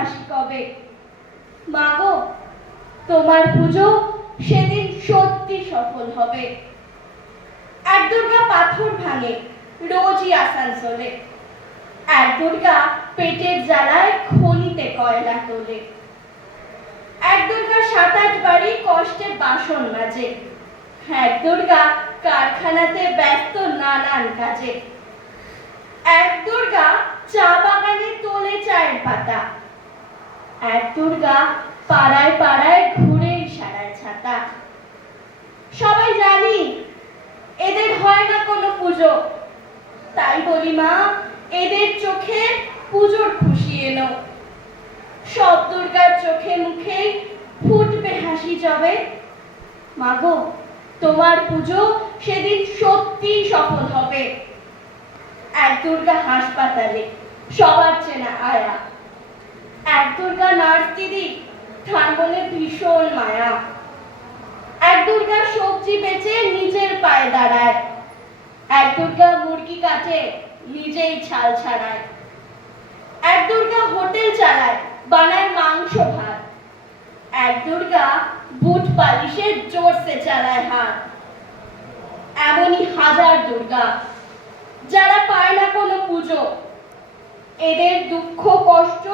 হাসি কবে। মা গো, তোমার পুজো সেদিন সত্যি সফল হবে। এক দুর্গা পাথর ভাঙে রোজই আসানসোলে, এক দুর্গা পেটের জ্বালায় খনিতে কয়লা তোলে, এক দুর্গা ৭-৮ বাড়ি কষ্টে বাসন মাজে, এক দুর্গা কারখানাতে ব্যস্ত নানান কাজে, এক দুর্গা চা বাগানে তোলে চায়ের পাতা, এক দুর্গা পাড়ায় পাড়ায় ঘুরে সারায় ছাতা। সবাই জানি এদের হয় না কোনো পুজো, তাই বলি মা, এদের চোখে পুজোর খুশি এলো। সব দুর্গার চোখে মুখে ফুটবে হাসি যবে। মা গো, তোমার পুজো সেদিন সত্যি সফল হবে। এক দুর্গা হাসপাতালে সবার চেনা আয়া, এক দুর্গা নার্স দিদি তার মনে ভীষণ মায়া, এক দুর্গা সবজি বেচে নিজের পায়ে দাঁড়ায়, এক দুর্গা মুরগি কাটে নিজেই ছাল ছাড়ায়, এক দুর্গা হোটেল চালায় বানায় মাংস ভাত, এক দুর্গা বুট পালিশে জোরসে চালায় হাত। এমনই হাজার দুর্গা যারা পায় না কোনো পুজো, এদের দুঃখ কষ্ট